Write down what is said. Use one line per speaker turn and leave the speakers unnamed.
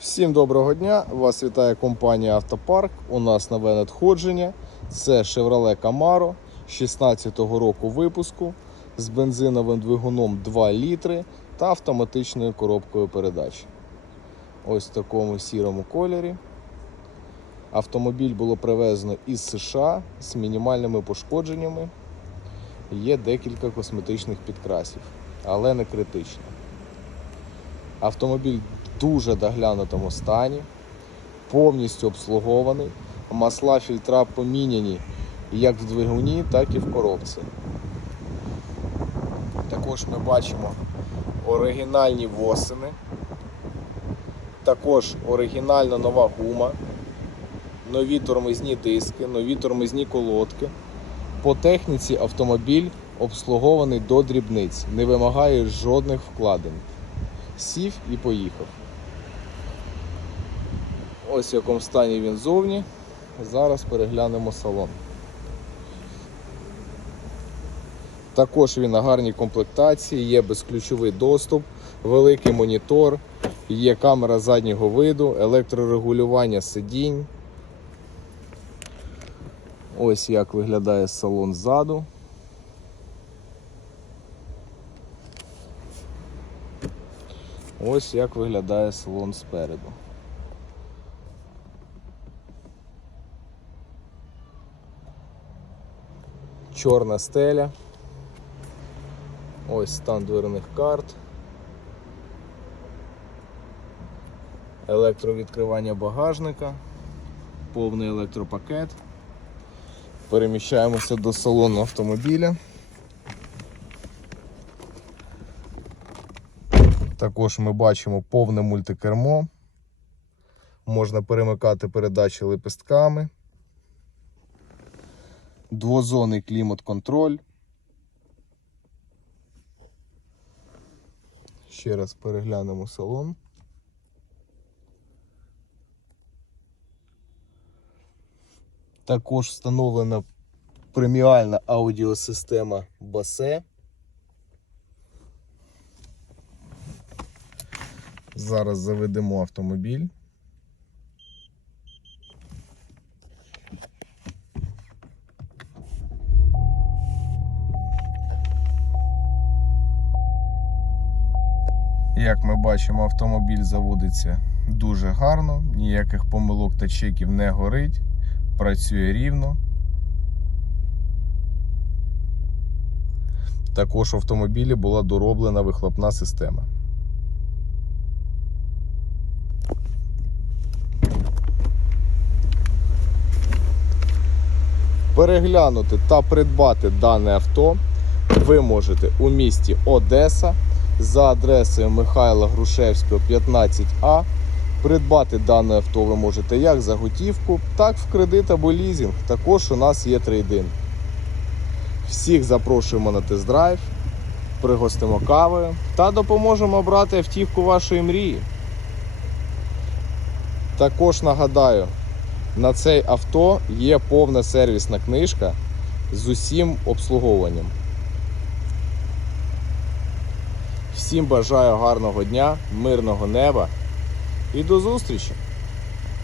Всім доброго дня! Вас вітає компанія Автопарк. У нас нове надходження. Це Chevrolet Camaro 16-го року випуску з бензиновим двигуном 2 літри та автоматичною коробкою передач. Ось в такому сірому кольорі. Автомобіль було привезено із США з мінімальними пошкодженнями. Є декілька косметичних підкрасів, але не критично. Автомобіль дуже доглянутому стані, повністю обслугований. Масла фільтра поміняні як в двигуні, так і в коробці. Також ми бачимо оригінальні восени, також оригінальна нова гума, нові тормозні диски, нові тормозні колодки. По техніці автомобіль обслугований до дрібниць, не вимагає жодних вкладень сів і поїхав. Ось в якому стані він зовні. Зараз переглянемо салон. Також він на гарній комплектації, є безключовий доступ, великий монітор, є камера заднього виду, електрорегулювання сидінь. Ось як виглядає салон ззаду. Ось як виглядає салон спереду. Чорна стеля. Ось стан дверних карт. Електровідкривання багажника, повний електропакет. Переміщаємося до салону автомобіля. Також ми бачимо повне мультикермо. Можна перемикати передачі лепестками. Двозонний клімат-контроль. Ще раз переглянемо салон. Також встановлена преміальна аудіосистема Bose. Зараз заведемо автомобіль. Як ми бачимо, автомобіль заводиться дуже гарно, ніяких помилок та чеків не горить, працює рівно. Також в автомобілі була дороблена вихлопна система. Переглянути та придбати дане авто ви можете у місті Одеса за адресою Михайла Грушевського 15А. Придбати дане авто ви можете як за готівку, так в кредит або лізинг. Також у нас є трейдин. Всіх запрошуємо на тест-драйв, пригостимо кавою та допоможемо обрати автівку вашої мрії. Також нагадаю, на цей авто є повна сервісна книжка з усім обслуговуванням. Всім бажаю гарного дня, мирного неба і до зустрічі!